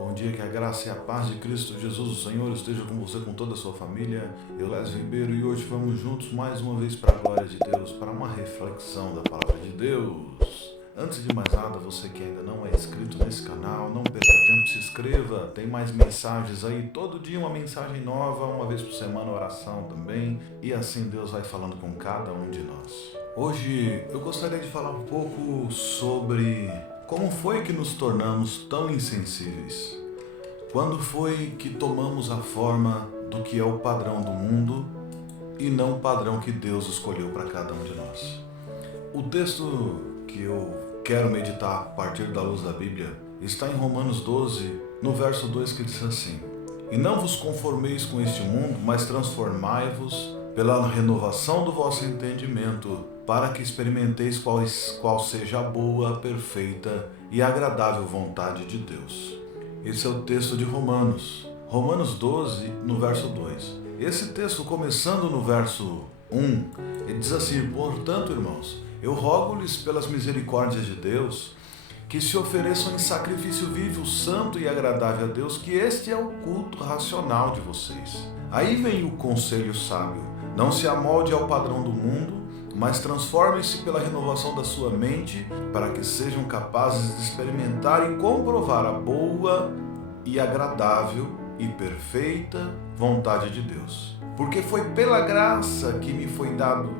Bom dia, que a graça e a paz de Cristo Jesus, o Senhor, esteja com você, com toda a sua família. Eu, Lésio Ribeiro, e hoje vamos juntos mais uma vez para a glória de Deus, para uma reflexão da palavra de Deus. Antes de mais nada, você que ainda não é inscrito nesse canal, não perca tempo, se inscreva. Tem mais mensagens aí, todo dia uma mensagem nova, uma vez por semana oração também. E assim Deus vai falando com cada um de nós. Hoje eu gostaria de falar um pouco sobre como foi que nos tornamos tão insensíveis. Quando foi que tomamos a forma do que é o padrão do mundo e não o padrão que Deus escolheu para cada um de nós. O texto que eu quero meditar a partir da luz da Bíblia está em Romanos 12, no verso 2, que diz assim: E não vos conformeis com este mundo, mas transformai-vos pela renovação do vosso entendimento, para que experimenteis qual seja a boa, perfeita e agradável vontade de Deus. Esse é o texto de Romanos 12, no verso 2. Esse texto, começando no verso 1, ele diz assim: Portanto, irmãos, eu rogo-lhes pelas misericórdias de Deus, que se ofereçam em sacrifício vivo, santo e agradável a Deus, que este é o culto racional de vocês. Aí vem o conselho sábio: não se amolde ao padrão do mundo, mas transformem-se pela renovação da sua mente, para que sejam capazes de experimentar e comprovar a boa e agradável e perfeita vontade de Deus. Porque foi pela graça que me foi dado.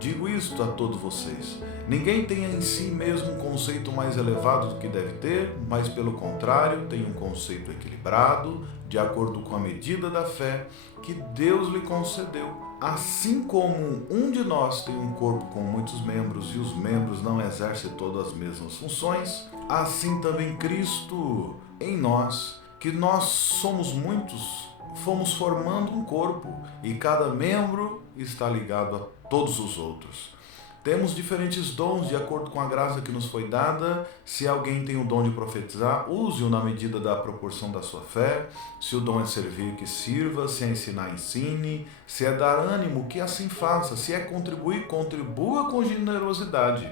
Digo isto a todos vocês: ninguém tenha em si mesmo um conceito mais elevado do que deve ter, mas pelo contrário, tenha um conceito equilibrado, de acordo com a medida da fé que Deus lhe concedeu. Assim como um de nós tem um corpo com muitos membros e os membros não exercem todas as mesmas funções, assim também Cristo em nós, que nós somos muitos, fomos formando um corpo e cada membro está ligado a todos os outros. Temos diferentes dons de acordo com a graça que nos foi dada. Se alguém tem o dom de profetizar, use-o na medida da proporção da sua fé. Se o dom é servir, que sirva. Se é ensinar, ensine. Se é dar ânimo, que assim faça. Se é contribuir, contribua com generosidade.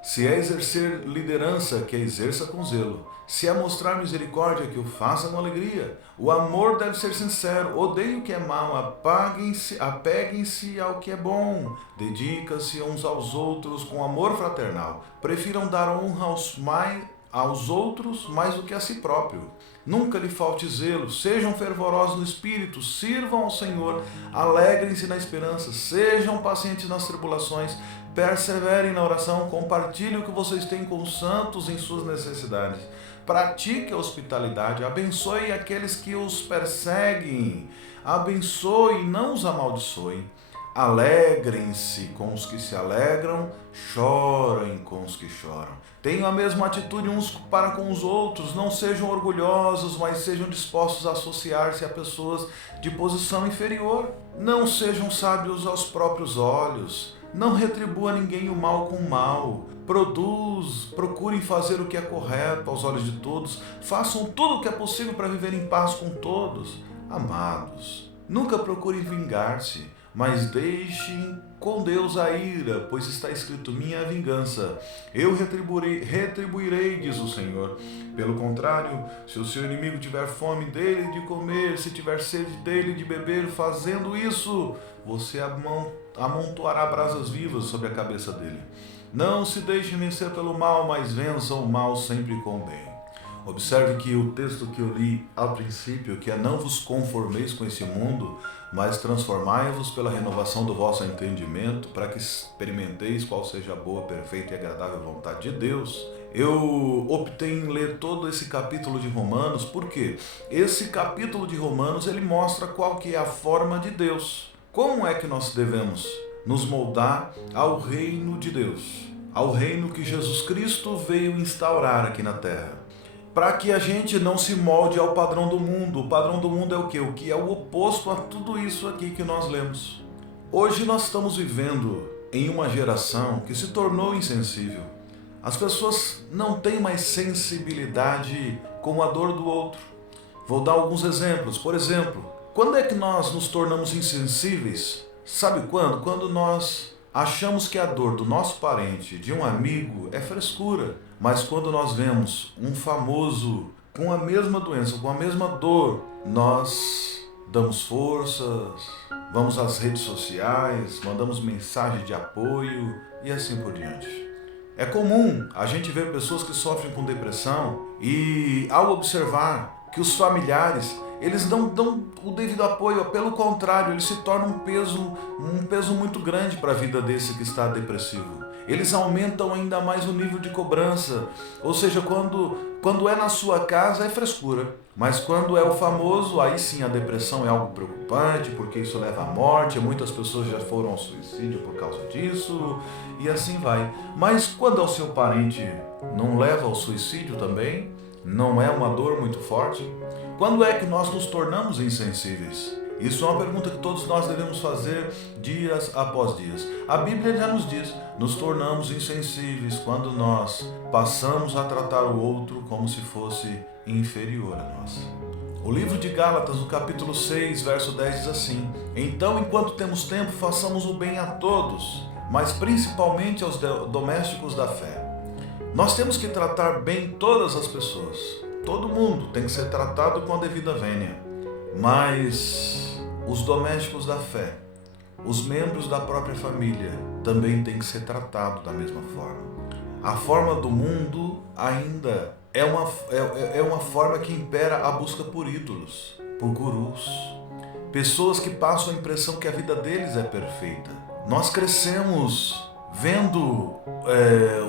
Se é exercer liderança, que a exerça com zelo. Se é mostrar misericórdia, que o faça com alegria. O amor deve ser sincero. Odeiem o que é mal, apeguem-se ao que é bom. Dediquem-se uns aos outros com amor fraternal. Prefiram dar honra aos outros mais do que a si próprio. Nunca lhe falte zelo, sejam fervorosos no espírito, sirvam ao Senhor, alegrem-se na esperança, sejam pacientes nas tribulações, perseverem na oração, compartilhem o que vocês têm com os santos em suas necessidades. Pratique a hospitalidade, abençoe aqueles que os perseguem, abençoe e não os amaldiçoem. Alegrem-se com os que se alegram, chorem com os que choram. Tenham a mesma atitude uns para com os outros, não sejam orgulhosos, mas sejam dispostos a associar-se a pessoas de posição inferior. Não sejam sábios aos próprios olhos, não retribua a ninguém o mal com o mal. Procurem fazer o que é correto aos olhos de todos, façam tudo o que é possível para viver em paz com todos. Amados, nunca procurem vingar-se, mas deixem com Deus a ira, pois está escrito: minha é a vingança, eu retribuirei, diz o Senhor. Pelo contrário, se o seu inimigo tiver fome, dele de comer, se tiver sede, dele de beber, fazendo isso, você amontoará brasas vivas sobre a cabeça dele. Não se deixe vencer pelo mal, mas vençam o mal sempre com o bem. Observe que o texto que eu li ao princípio, que é: não vos conformeis com esse mundo, mas transformai-vos pela renovação do vosso entendimento, para que experimenteis qual seja a boa, perfeita e agradável vontade de Deus. Eu optei em ler todo esse capítulo de Romanos, porque esse capítulo de Romanos ele mostra qual que é a forma de Deus. Como é que nós devemos nos moldar ao reino de Deus, ao reino que Jesus Cristo veio instaurar aqui na terra, para que a gente não se molde ao padrão do mundo. O padrão do mundo é o quê? O que é o oposto a tudo isso aqui que nós lemos. Hoje nós estamos vivendo em uma geração que se tornou insensível. As pessoas não têm mais sensibilidade com a dor do outro. Vou dar alguns exemplos. Por exemplo, quando é que nós nos tornamos insensíveis? Sabe quando? Quando nós achamos que a dor do nosso parente, de um amigo, é frescura. Mas quando nós vemos um famoso com a mesma doença, com a mesma dor, nós damos forças, vamos às redes sociais, mandamos mensagem de apoio e assim por diante. É comum a gente ver pessoas que sofrem com depressão e, ao observar que os familiares, eles não dão o devido apoio, pelo contrário, ele se torna um peso muito grande para a vida desse que está depressivo. Eles aumentam ainda mais o nível de cobrança, ou seja, quando é na sua casa é frescura, mas quando é o famoso, aí sim a depressão é algo preocupante, porque isso leva à morte, muitas pessoas já foram ao suicídio por causa disso, e assim vai. Mas quando é o seu parente, não leva ao suicídio também? Não é uma dor muito forte? Quando é que nós nos tornamos insensíveis? Isso é uma pergunta que todos nós devemos fazer dias após dias. A Bíblia já nos diz, nos tornamos insensíveis quando nós passamos a tratar o outro como se fosse inferior a nós. O livro de Gálatas, no capítulo 6, verso 10 diz assim: então, enquanto temos tempo, façamos o bem a todos, mas principalmente aos domésticos da fé. Nós temos que tratar bem todas as pessoas. Todo mundo tem que ser tratado com a devida vênia. Mas os domésticos da fé, os membros da própria família, também têm que ser tratados da mesma forma. A forma do mundo ainda é uma forma que impera a busca por ídolos, por gurus. Pessoas que passam a impressão que a vida deles é perfeita. Nós crescemos vendo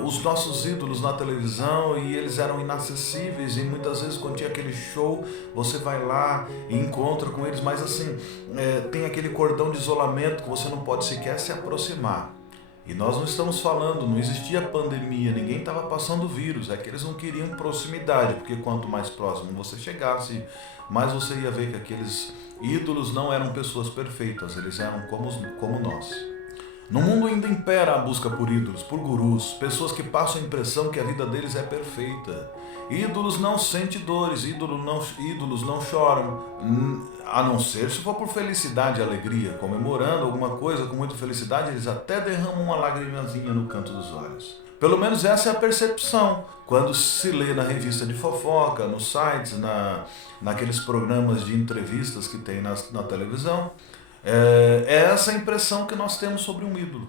os nossos ídolos na televisão e eles eram inacessíveis, e muitas vezes quando tinha aquele show você vai lá e encontra com eles, mas assim, tem aquele cordão de isolamento que você não pode sequer se aproximar. E nós não estamos falando, não existia pandemia, ninguém estava passando vírus, é que eles não queriam proximidade, porque quanto mais próximo você chegasse, mais você ia ver que aqueles ídolos não eram pessoas perfeitas, eles eram como nós. No mundo ainda impera a busca por ídolos, por gurus, pessoas que passam a impressão que a vida deles é perfeita. Ídolos não sentem dores, ídolos não choram, a não ser se for por felicidade e alegria, comemorando alguma coisa com muita felicidade, eles até derramam uma lagrimazinha no canto dos olhos. Pelo menos essa é a percepção, quando se lê na revista de fofoca, nos sites, naqueles programas de entrevistas que tem na televisão. É essa a impressão que nós temos sobre um ídolo.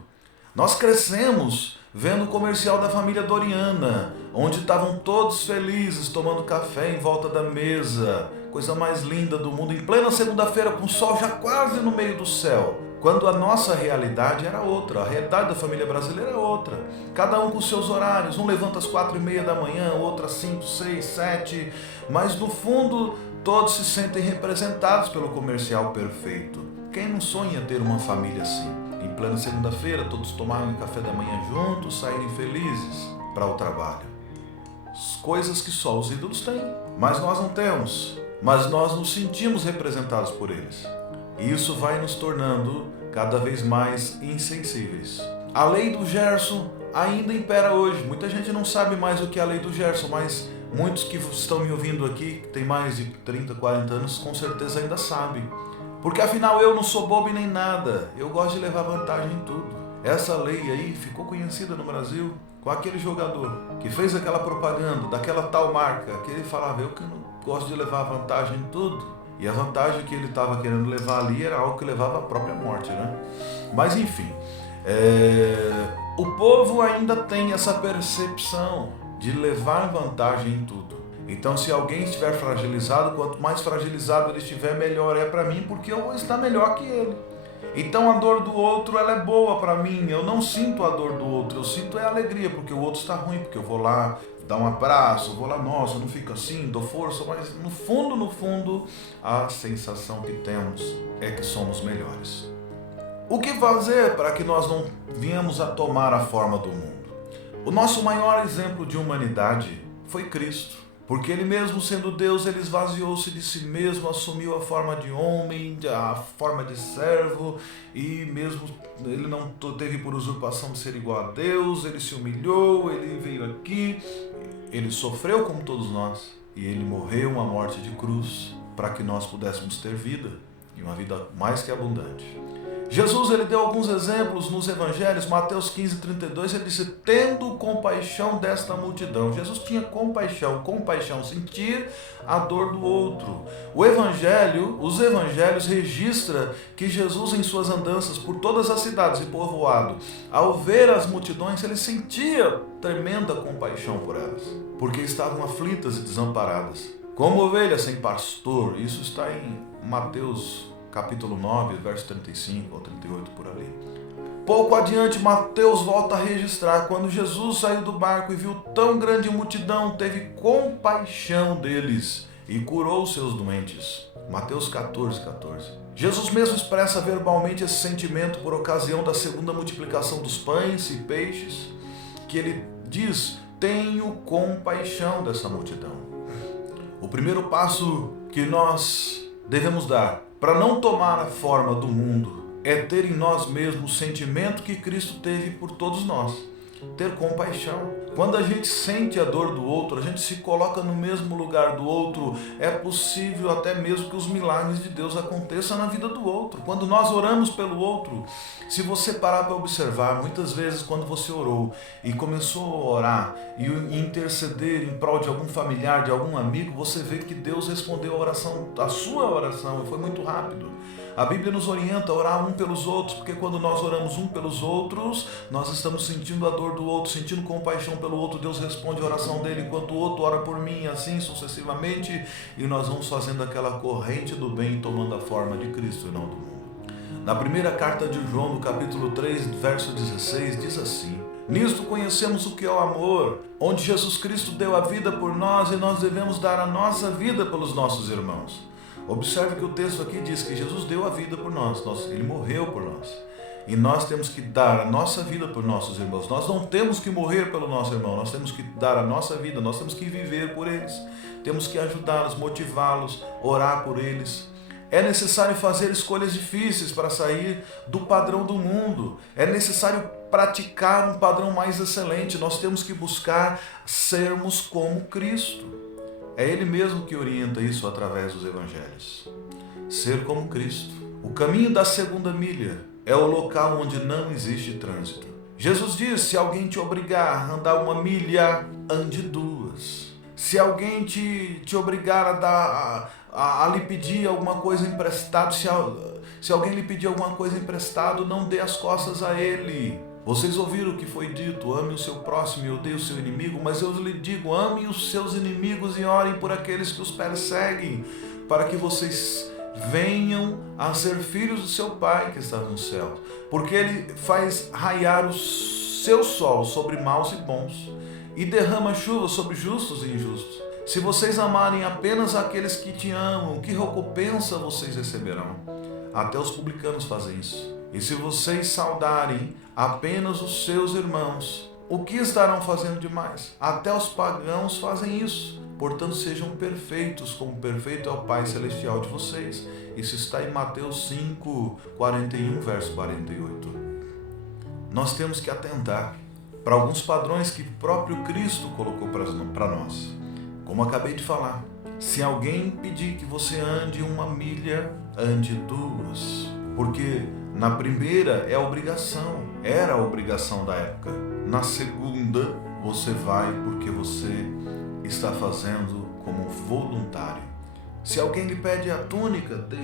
Nós crescemos vendo o comercial da família Doriana, onde estavam todos felizes tomando café em volta da mesa, coisa mais linda do mundo, em plena segunda-feira com o sol já quase no meio do céu, quando a nossa realidade era outra, a realidade da família brasileira era outra, cada um com seus horários, um levanta às 4:30 da manhã, outro às 5, 6, 7, mas no fundo todos se sentem representados pelo comercial perfeito. Quem não sonha ter uma família assim? Em plena segunda-feira, todos tomarem café da manhã juntos, saírem felizes para o trabalho. Coisas que só os ídolos têm, mas nós não temos. Mas nós nos sentimos representados por eles. E isso vai nos tornando cada vez mais insensíveis. A lei do Gerson ainda impera hoje. Muita gente não sabe mais o que é a lei do Gerson, mas muitos que estão me ouvindo aqui, que têm mais de 30, 40 anos, com certeza ainda sabem. Porque afinal eu não sou bobo e nem nada, eu gosto de levar vantagem em tudo. Essa lei aí ficou conhecida no Brasil com aquele jogador que fez aquela propaganda daquela tal marca, que ele falava, eu que não gosto de levar vantagem em tudo. E a vantagem que ele estava querendo levar ali era algo que levava à própria morte, né? Mas enfim, o povo ainda tem essa percepção de levar vantagem em tudo. Então, se alguém estiver fragilizado, quanto mais fragilizado ele estiver, melhor é para mim, porque eu vou estar melhor que ele. Então, a dor do outro, ela é boa para mim. Eu não sinto a dor do outro, eu sinto a alegria, porque o outro está ruim, porque eu vou lá dar um abraço, vou lá, nossa, não fica assim, dou força, mas no fundo, a sensação que temos é que somos melhores. O que fazer para que nós não venhamos a tomar a forma do mundo? O nosso maior exemplo de humanidade foi Cristo. Porque ele mesmo sendo Deus, ele esvaziou-se de si mesmo, assumiu a forma de homem, a forma de servo, e mesmo ele não teve por usurpação de ser igual a Deus, ele se humilhou, ele veio aqui, ele sofreu como todos nós, e ele morreu uma morte de cruz, para que nós pudéssemos ter vida, e uma vida mais que abundante. Jesus ele deu alguns exemplos nos evangelhos. Mateus 15:32, ele disse: tendo compaixão desta multidão. Jesus tinha compaixão, sentir a dor do outro. Os evangelhos registram que Jesus, em suas andanças por todas as cidades e povoado, ao ver as multidões, ele sentia tremenda compaixão por elas, porque estavam aflitas e desamparadas, como ovelhas sem pastor. Isso está em Mateus capítulo 9, verso 35 ou 38, por ali. Pouco adiante, Mateus volta a registrar: quando Jesus saiu do barco e viu tão grande multidão, teve compaixão deles e curou os seus doentes. Mateus 14:14. Jesus mesmo expressa verbalmente esse sentimento por ocasião da segunda multiplicação dos pães e peixes, que ele diz: tenho compaixão dessa multidão. O primeiro passo que nós devemos dar para não tomar a forma do mundo é ter em nós mesmos o sentimento que Cristo teve por todos nós. Ter compaixão. Quando a gente sente a dor do outro, a gente se coloca no mesmo lugar do outro, é possível até mesmo que os milagres de Deus aconteçam na vida do outro. Quando nós oramos pelo outro, se você parar para observar, muitas vezes quando você orou e começou a orar e interceder em prol de algum familiar, de algum amigo, você vê que Deus respondeu a sua oração, e foi muito rápido. A Bíblia nos orienta a orar um pelos outros, porque quando nós oramos um pelos outros, nós estamos sentindo a dor do outro, sentindo compaixão pelo outro. Deus responde a oração dele, enquanto o outro ora por mim, assim sucessivamente, e nós vamos fazendo aquela corrente do bem, tomando a forma de Cristo e não do mundo. Na primeira carta de João, no capítulo 3, verso 16, diz assim: nisto conhecemos o que é o amor, onde Jesus Cristo deu a vida por nós e nós devemos dar a nossa vida pelos nossos irmãos. Observe que o texto aqui diz que Jesus deu a vida por nós, ele morreu por nós. E nós temos que dar a nossa vida por nossos irmãos. Nós não temos que morrer pelo nosso irmão, nós temos que dar a nossa vida, nós temos que viver por eles. Temos que ajudá-los, motivá-los, orar por eles. É necessário fazer escolhas difíceis para sair do padrão do mundo. É necessário praticar um padrão mais excelente. Nós temos que buscar sermos como Cristo. É Ele mesmo que orienta isso através dos evangelhos. Ser como Cristo. O caminho da segunda milha é o local onde não existe trânsito. Jesus diz: se alguém te obrigar a andar 1 milha, ande 2. Se alguém te obrigar a lhe pedir alguma coisa emprestada, se alguém lhe pedir alguma coisa emprestada, não dê as costas a ele. Vocês ouviram o que foi dito: ame o seu próximo e odeie o seu inimigo, mas eu lhe digo: ame os seus inimigos e orem por aqueles que os perseguem, para que vocês venham a ser filhos do seu Pai que está no céu, porque Ele faz raiar o seu sol sobre maus e bons, e derrama chuva sobre justos e injustos. Se vocês amarem apenas aqueles que te amam, que recompensa vocês receberão? Até os publicanos fazem isso. E se vocês saudarem apenas os seus irmãos, o que estarão fazendo demais? Até os pagãos fazem isso. Portanto, sejam perfeitos, como perfeito é o Pai Celestial de vocês. Isso está em Mateus 5:41, verso 48. Nós temos que atentar para alguns padrões que o próprio Cristo colocou para nós. Como acabei de falar, se alguém pedir que você ande 1 milha, ande 2. Porque na primeira é a obrigação, era a obrigação da época. Na segunda, você vai porque você está fazendo como voluntário. Se alguém lhe pede a túnica, dê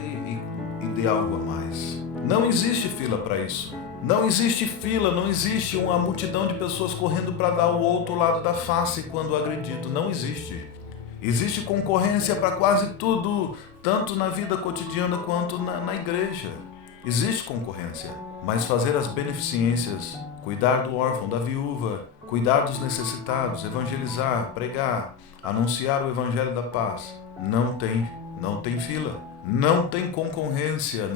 e dê algo a mais. Não existe fila para isso. Não existe fila, não existe uma multidão de pessoas correndo para dar o outro lado da face quando agredido. Não existe. Existe concorrência para quase tudo, tanto na vida cotidiana quanto na igreja. Existe concorrência, mas fazer as beneficências, cuidar do órfão, da viúva, cuidar dos necessitados, evangelizar, pregar, anunciar o evangelho da paz, não tem fila, não tem concorrência.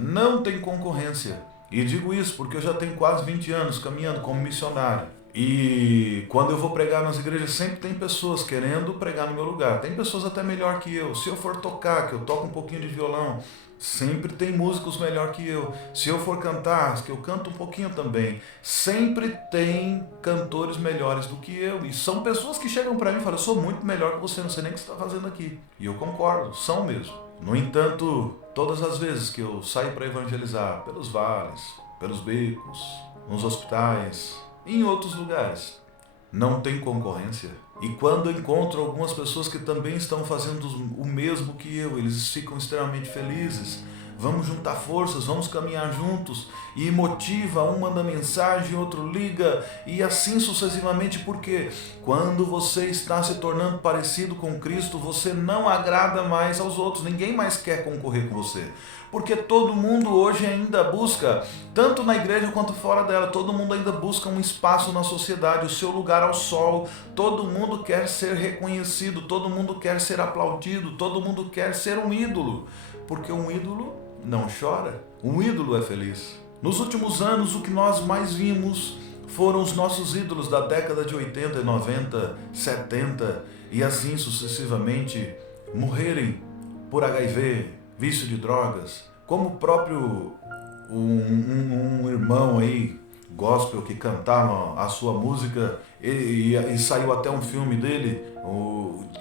E digo isso porque eu já tenho quase 20 anos caminhando como missionário. E quando eu vou pregar nas igrejas, sempre tem pessoas querendo pregar no meu lugar. Tem pessoas até melhor que eu. Se eu for tocar, que eu toco um pouquinho de violão, sempre tem músicos melhor que eu. Se eu for cantar, que eu canto um pouquinho também, sempre tem cantores melhores do que eu. E são pessoas que chegam para mim e falam: eu sou muito melhor que você, não sei nem o que você está fazendo aqui. E eu concordo, são mesmo. No entanto, Todas as vezes que eu saio para evangelizar pelos vales, pelos becos, nos hospitais e em outros lugares, não tem concorrência. E quando eu encontro algumas pessoas que também estão fazendo o mesmo que eu, eles ficam extremamente felizes. Vamos juntar forças, vamos caminhar juntos, e motiva, um manda mensagem, outro liga, e assim sucessivamente, porque quando você está se tornando parecido com Cristo, você não agrada mais aos outros, ninguém mais quer concorrer com você, porque todo mundo hoje ainda busca, tanto na igreja quanto fora dela, todo mundo ainda busca um espaço na sociedade, o seu lugar ao sol, todo mundo quer ser reconhecido, todo mundo quer ser aplaudido, todo mundo quer ser um ídolo, porque um ídolo não chora, um ídolo é feliz. Nos últimos anos, o que nós mais vimos foram os nossos ídolos da década de 80, 90, 70 e assim sucessivamente morrerem por HIV, vício de drogas, como o próprio um irmão aí, gospel, que cantava a sua música e saiu até um filme dele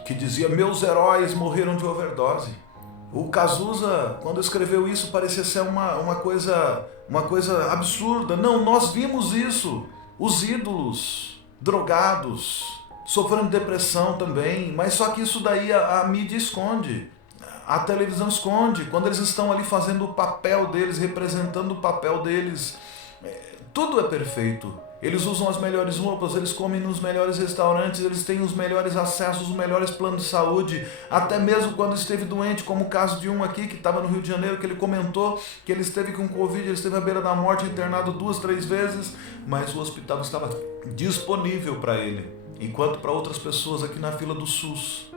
que dizia: meus heróis morreram de overdose. O Cazuza, quando escreveu isso, parecia ser uma coisa absurda. Não, nós vimos isso. Os ídolos, drogados, sofrendo depressão também. Mas só que isso daí a mídia esconde. A televisão esconde. Quando eles estão ali fazendo o papel deles, representando o papel deles, tudo é perfeito. Eles usam as melhores roupas, eles comem nos melhores restaurantes, eles têm os melhores acessos, os melhores planos de saúde, até mesmo quando esteve doente, como o caso de um aqui que estava no Rio de Janeiro, que ele comentou que ele esteve com Covid, ele esteve à beira da morte, internado 2, 3 vezes, mas o hospital estava disponível para ele, enquanto para outras pessoas aqui na fila do SUS,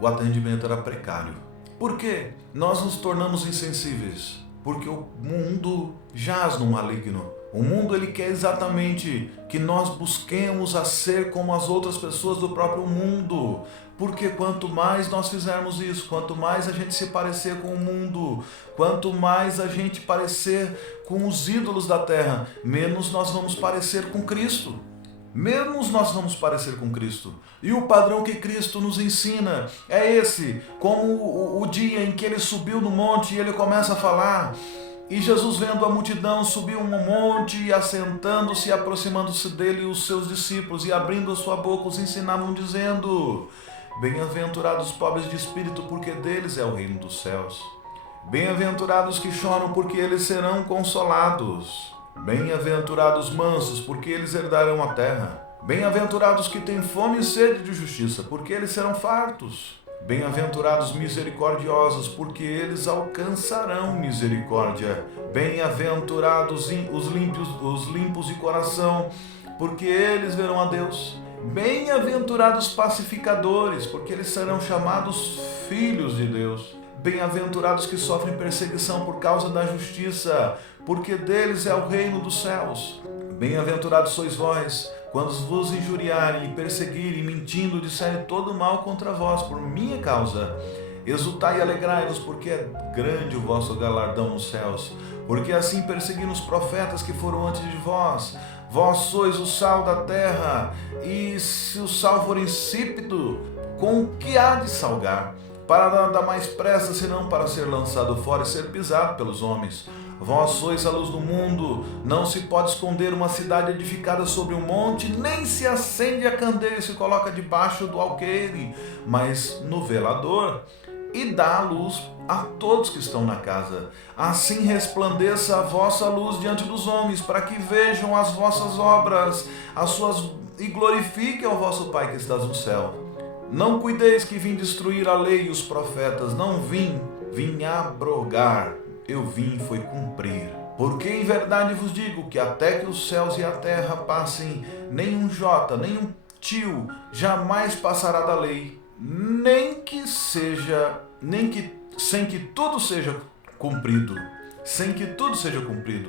o atendimento era precário. Por quê? Nós nos tornamos insensíveis, porque o mundo jaz no maligno. O mundo ele quer exatamente que nós busquemos a ser como as outras pessoas do próprio mundo. Porque quanto mais nós fizermos isso, quanto mais a gente se parecer com o mundo, quanto mais a gente parecer com os ídolos da terra, menos nós vamos parecer com Cristo. Menos nós vamos parecer com Cristo. E o padrão que Cristo nos ensina é esse, como o dia em que ele subiu no monte e ele começa a falar. E Jesus, vendo a multidão, subiu um monte e assentando-se e aproximando-se dele os seus discípulos e abrindo a sua boca os ensinavam dizendo: bem-aventurados os pobres de espírito, porque deles é o reino dos céus. Bem-aventurados que choram, porque eles serão consolados. Bem-aventurados mansos, porque eles herdarão a terra. Bem-aventurados que têm fome e sede de justiça, porque eles serão fartos. Bem-aventurados misericordiosos, porque eles alcançarão misericórdia. Bem-aventurados os limpos de coração, porque eles verão a Deus. Bem-aventurados pacificadores, porque eles serão chamados filhos de Deus. Bem-aventurados que sofrem perseguição por causa da justiça, porque deles é o reino dos céus. Bem-aventurados sois vós, quando vos injuriarem e perseguirem, mentindo, disserem todo mal contra vós, por minha causa. Exultai e alegrai-vos, porque é grande o vosso galardão nos céus. Porque assim perseguiram os profetas que foram antes de vós. Vós sois o sal da terra, e se o sal for insípido, com o que há de salgar? Para nada mais presta, senão para ser lançado fora e ser pisado pelos homens. Vós sois a luz do mundo, não se pode esconder uma cidade edificada sobre um monte, nem se acende a candeia e se coloca debaixo do alqueire, mas no velador, e dá a luz a todos que estão na casa. Assim resplandeça a vossa luz diante dos homens, para que vejam as vossas obras, e glorifiquem ao vosso Pai que estás no céu. Não cuideis que vim destruir a lei e os profetas, não vim abrogar. Eu vim foi cumprir. Porque em verdade vos digo que até que os céus e a terra passem, nem um jota, nem um tio jamais passará da lei, sem que tudo seja cumprido. Sem que tudo seja cumprido.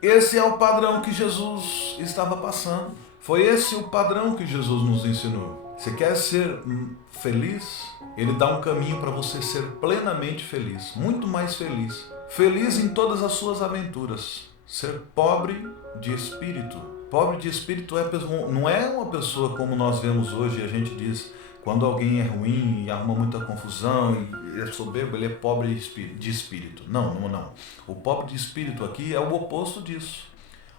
Esse é o padrão que Jesus estava passando. Foi esse o padrão que Jesus nos ensinou. Você quer ser feliz? Ele dá um caminho para você ser plenamente feliz, muito mais feliz. Feliz em todas as suas aventuras. Ser pobre de espírito. Pobre de espírito não é uma pessoa como nós vemos hoje, a gente diz, Quando alguém é ruim e arruma muita confusão e é soberbo, ele é pobre de espírito. Não. O pobre de espírito aqui é o oposto disso.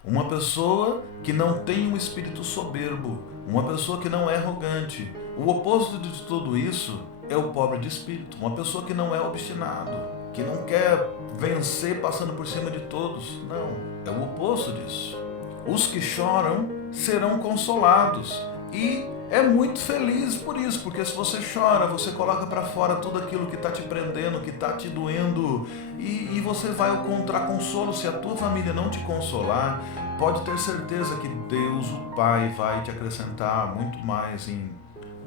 Uma pessoa que não tem um espírito soberbo, uma pessoa que não é arrogante. O oposto de tudo isso é o pobre de espírito, uma pessoa que não é obstinado, que não quer vencer passando por cima de todos. Não, é o oposto disso. Os que choram serão consolados. E é muito feliz por isso, porque se você chora, você coloca para fora tudo aquilo que está te prendendo, que está te doendo, e você vai encontrar consolo. Se a tua família não te consolar, pode ter certeza que Deus, o Pai, vai te acrescentar muito mais em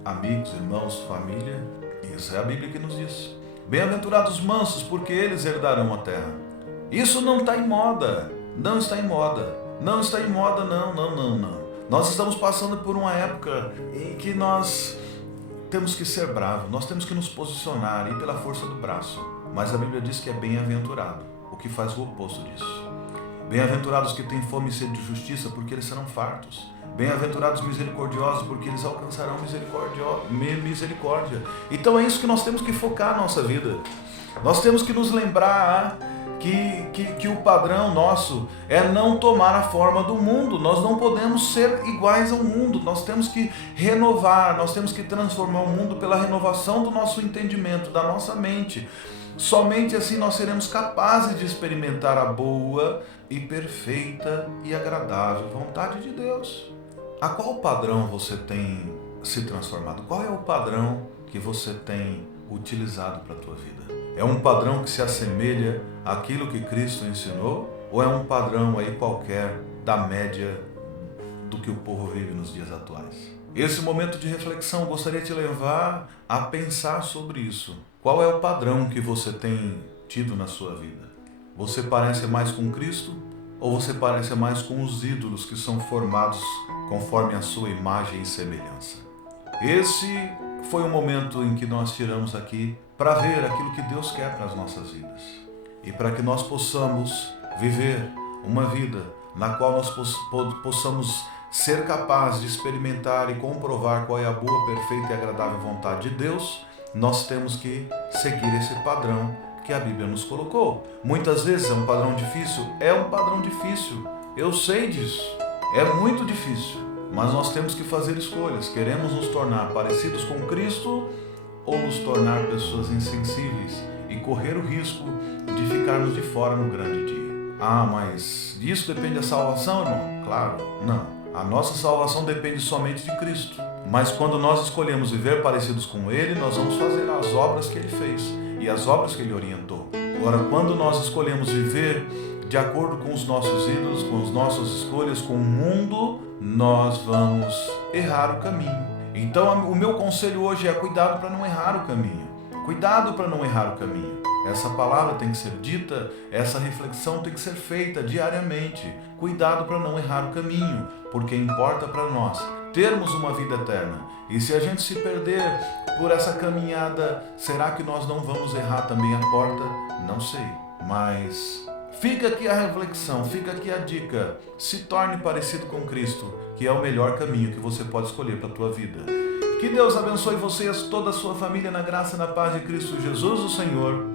amigos, irmãos, família. Isso é a Bíblia que nos diz. Bem-aventurados os mansos, porque eles herdarão a terra. Isso não está em moda, não está em moda, não está em moda, não. Nós estamos passando por uma época em que nós temos que ser bravos, nós temos que nos posicionar, ir pela força do braço. Mas a Bíblia diz que é bem-aventurado, o que faz o oposto disso. Bem-aventurados que têm fome e sede de justiça, porque eles serão fartos. Bem-aventurados misericordiosos, porque eles alcançarão misericórdia. Então é isso que nós temos que focar a nossa vida. Nós temos que nos lembrar que o padrão nosso é não tomar a forma do mundo. Nós não podemos ser iguais ao mundo. Nós temos que renovar, nós temos que transformar o mundo pela renovação do nosso entendimento, da nossa mente. Somente assim nós seremos capazes de experimentar a boa e perfeita e agradável vontade de Deus. A qual padrão você tem se transformado? Qual é o padrão que você tem utilizado para a tua vida? É um padrão que se assemelha àquilo que Cristo ensinou? Ou é um padrão aí qualquer da média do que o povo vive nos dias atuais? Esse momento de reflexão eu gostaria de te levar a pensar sobre isso. Qual é o padrão que você tem tido na sua vida? Você parece mais com Cristo ou você parece mais com os ídolos que são formados conforme a sua imagem e semelhança? Esse foi o momento em que nós tiramos aqui para ver aquilo que Deus quer para as nossas vidas. E para que nós possamos viver uma vida na qual nós possamos ser capazes de experimentar e comprovar qual é a boa, perfeita e agradável vontade de Deus, nós temos que seguir esse padrão que a Bíblia nos colocou. Muitas vezes é um padrão difícil? É um padrão difícil. Eu sei disso. É muito difícil. Mas nós temos que fazer escolhas. Queremos nos tornar parecidos com Cristo ou nos tornar pessoas insensíveis e correr o risco de ficarmos de fora no grande dia. Ah, mas disso depende a salvação, irmão? Claro, não. A nossa salvação depende somente de Cristo. Mas quando nós escolhemos viver parecidos com Ele, nós vamos fazer as obras que Ele fez e as obras que Ele orientou. Agora, quando nós escolhemos viver de acordo com os nossos ídolos, com as nossas escolhas, com o mundo, nós vamos errar o caminho. Então, o meu conselho hoje é cuidado para não errar o caminho. Cuidado para não errar o caminho. Essa palavra tem que ser dita, essa reflexão tem que ser feita diariamente. Cuidado para não errar o caminho, porque importa para nós termos uma vida eterna. E se a gente se perder por essa caminhada, será que nós não vamos errar também a porta? Não sei, mas fica aqui a reflexão, fica aqui a dica. Se torne parecido com Cristo, que é o melhor caminho que você pode escolher para a tua vida. Que Deus abençoe vocês, toda a sua família, na graça e na paz de Cristo Jesus, o Senhor.